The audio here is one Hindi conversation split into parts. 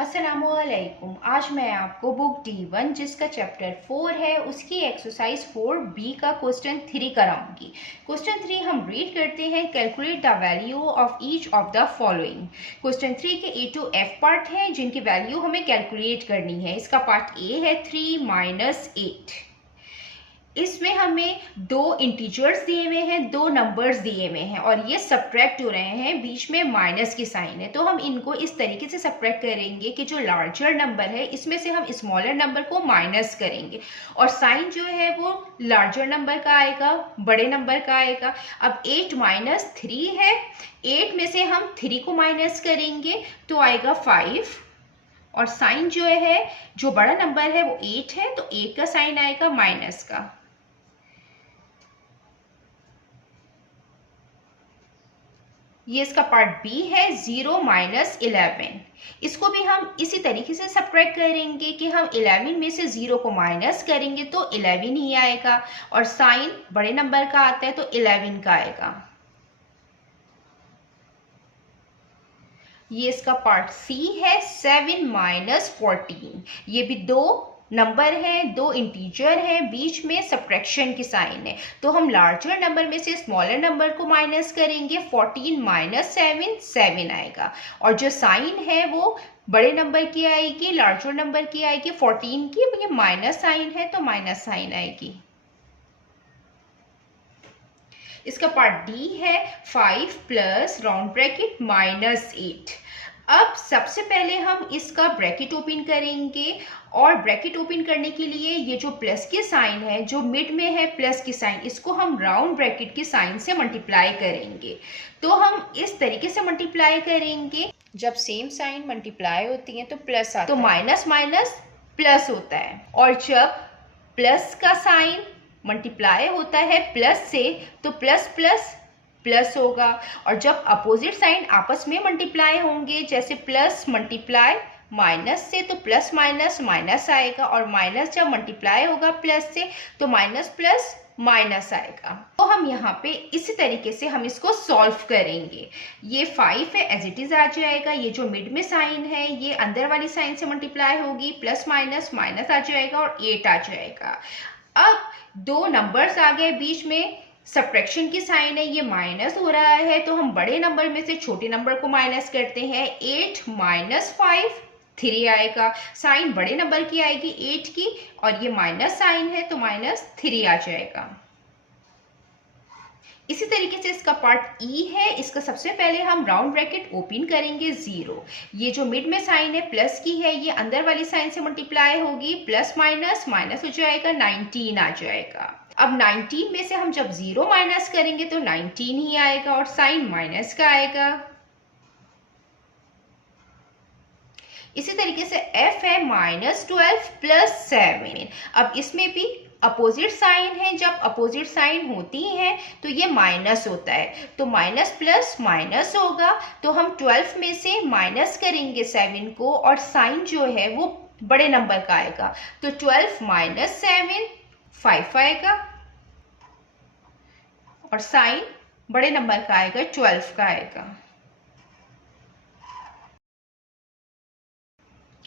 अस्सलामुअलैकुम। आज मैं आपको बुक D1 जिसका चैप्टर 4 है उसकी एक्सरसाइज 4B का क्वेश्चन 3 कराऊंगी। क्वेश्चन 3 हम रीड करते हैं। Calculate the value of each of the following. Question 3 के A to F पार्ट है जिनकी वैल्यू हमें कैलकुलेट करनी है। इसका पार्ट A है 3 - 8। इसमें हमें दो इंटीजर्स दिए हुए हैं, दो नंबर्स दिए हुए हैं और ये सब्ट्रैक्ट हो रहे हैं, बीच में माइनस की साइन है। तो हम इनको इस तरीके से सब्ट्रैक्ट करेंगे कि जो लार्जर नंबर है इसमें से हम स्मॉलर नंबर को माइनस करेंगे और साइन जो है वो लार्जर नंबर का आएगा, बड़े नंबर का आएगा। अब 8 - 3 है, 8 में से हम 3 को माइनस करेंगे तो आएगा 5 और साइन जो है, जो बड़ा नंबर है वो 8 है तो 8 का साइन आएगा माइनस का। ये इसका पार्ट बी है 0 - 11। इसको भी हम इसी तरीके से सब्ट्रैक्ट करेंगे कि हम 11 में से 0 को माइनस करेंगे तो 11 ही आएगा और साइन बड़े नंबर का आता है तो 11 का आएगा। ये इसका पार्ट सी है 7 - 14। ये भी दो नंबर है, दो इंटीजर है, बीच में सब्ट्रैक्शन की साइन है तो हम लार्जर नंबर में से स्मॉलर नंबर को माइनस करेंगे। 14 - 7 7 आएगा और जो साइन है वो बड़े नंबर की आएगी, लार्जर नंबर की आएगी 14 की। ये माइनस साइन है तो माइनस साइन आएगी। इसका पार्ट डी है 5 प्लस राउंड ब्रैकेट -8। अब सबसे पहले हम इसका ब्रैकेट ओपन करेंगे और ब्रैकेट ओपन करने के लिए ये जो प्लस की साइन है, जो मिड में है प्लस की साइन, इसको हम राउंड ब्रैकेट की साइन से मल्टीप्लाई करेंगे। तो हम इस तरीके से मल्टीप्लाई करेंगे, जब सेम साइन मल्टीप्लाई होती है तो प्लस आता है, तो माइनस माइनस प्लस होता है और जब प्लस का साइन मल्टीप्लाई होता है प्लस से तो प्लस प्लस प्लस होगा और जब अपोजिट साइन आपस में मल्टीप्लाई होंगे, जैसे प्लस मल्टीप्लाई माइनस से तो प्लस माइनस माइनस आएगा और माइनस जब मल्टीप्लाई होगा प्लस से तो माइनस प्लस माइनस आएगा। तो हम यहाँ पे इसी तरीके से हम इसको सॉल्व करेंगे। ये 5 है, एज इट इज आ जाएगा। ये जो मिड में साइन है ये अंदर वाली साइन से मल्टीप्लाई होगी, प्लस माइनस माइनस आ जाएगा और 8 आ जाएगा। अब दो नंबर्स आ गए, बीच में सब्ट्रैक्शन की साइन है, ये माइनस हो रहा है तो हम बड़े नंबर में से छोटे नंबर को माइनस करते हैं। 8 - 5 3 आएगा, साइन बड़े नंबर की आएगी 8 की और ये माइनस साइन है तो -3 आ जाएगा। इसी तरीके से इसका पार्ट ई है। इसका सबसे पहले हम राउंड ब्रैकेट ओपन करेंगे 0। ये जो मिड में साइन है प्लस की है, ये अंदर वाली साइन से मल्टीप्लाई होगी, प्लस माइनस माइनस हो जाएगा, 19 आ जाएगा। अब 19 में से हम जब 0 माइनस करेंगे तो 19 ही आएगा और साइन माइनस का आएगा। इसी तरीके से f है -12 + 7। अब इसमें भी अपोजिट साइन है, जब अपोजिट साइन होती है तो ये माइनस होता है तो माइनस प्लस माइनस होगा तो हम 12 में से माइनस करेंगे 7 को और साइन जो है वो बड़े नंबर का आएगा तो 12 - 7 5 आएगा और साइन बड़े नंबर का आएगा 12 का आएगा।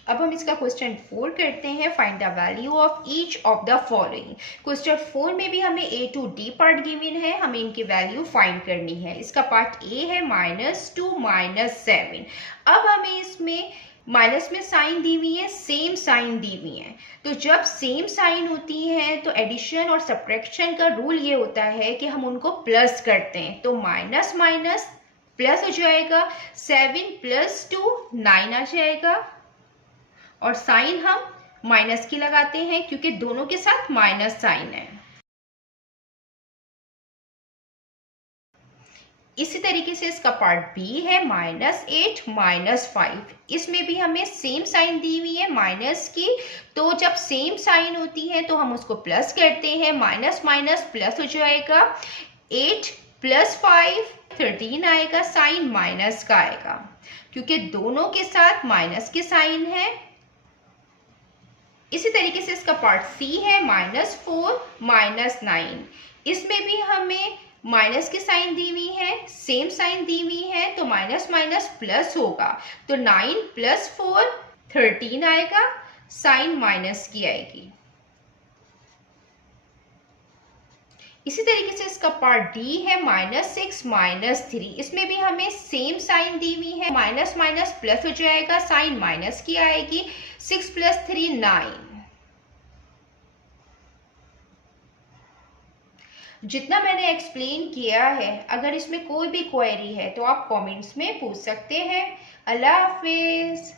अब हम इसका क्वेश्चन 4 करते हैं। Find the value of each of the following. Question 4 में भी हमें A to D part given है, हमें इनकी वैल्यू फाइंड करनी है। इसका पार्ट A है -2 - 7। अब हमें इसमें माइनस में साइन दी हुई है, सेम साइन दी हुई है, तो जब सेम साइन होती है तो एडिशन और सब्ट्रैक्शन का रूल ये होता है कि हम उनको प्लस करते हैं तो माइनस माइनस प्लस हो जाएगा, 7 + 2 9 आ जाएगा और साइन हम माइनस की लगाते हैं क्योंकि दोनों के साथ माइनस साइन है। इसी तरीके से इसका पार्ट बी है -8 - 5। इसमें भी हमें सेम साइन दी हुई है माइनस की, तो जब सेम साइन होती है तो हम उसको प्लस करते हैं, माइनस माइनस प्लस हो जाएगा, 8 + 5 13 आएगा, साइन माइनस का आएगा क्योंकि दोनों के साथ माइनस के साइन है। इसी तरीके से इसका पार्ट सी है -4 - 9। इसमें भी हमें माइनस की साइन दी हुई है, सेम साइन दी हुई है तो माइनस माइनस प्लस होगा तो 9 + 4 13 आएगा, साइन माइनस की आएगी। इसी तरीके से इसका पार्ट डी है -6 -3, इसमें भी हमें सेम साइन दी हुई है, माइनस माइनस प्लस हो जाएगा, साइन माइनस की आएगी, 6 + 3 9। जितना मैंने एक्सप्लेन किया है, अगर इसमें कोई भी क्वेरी है तो आप कमेंट्स में पूछ सकते हैं। अल्लाह हाफिज।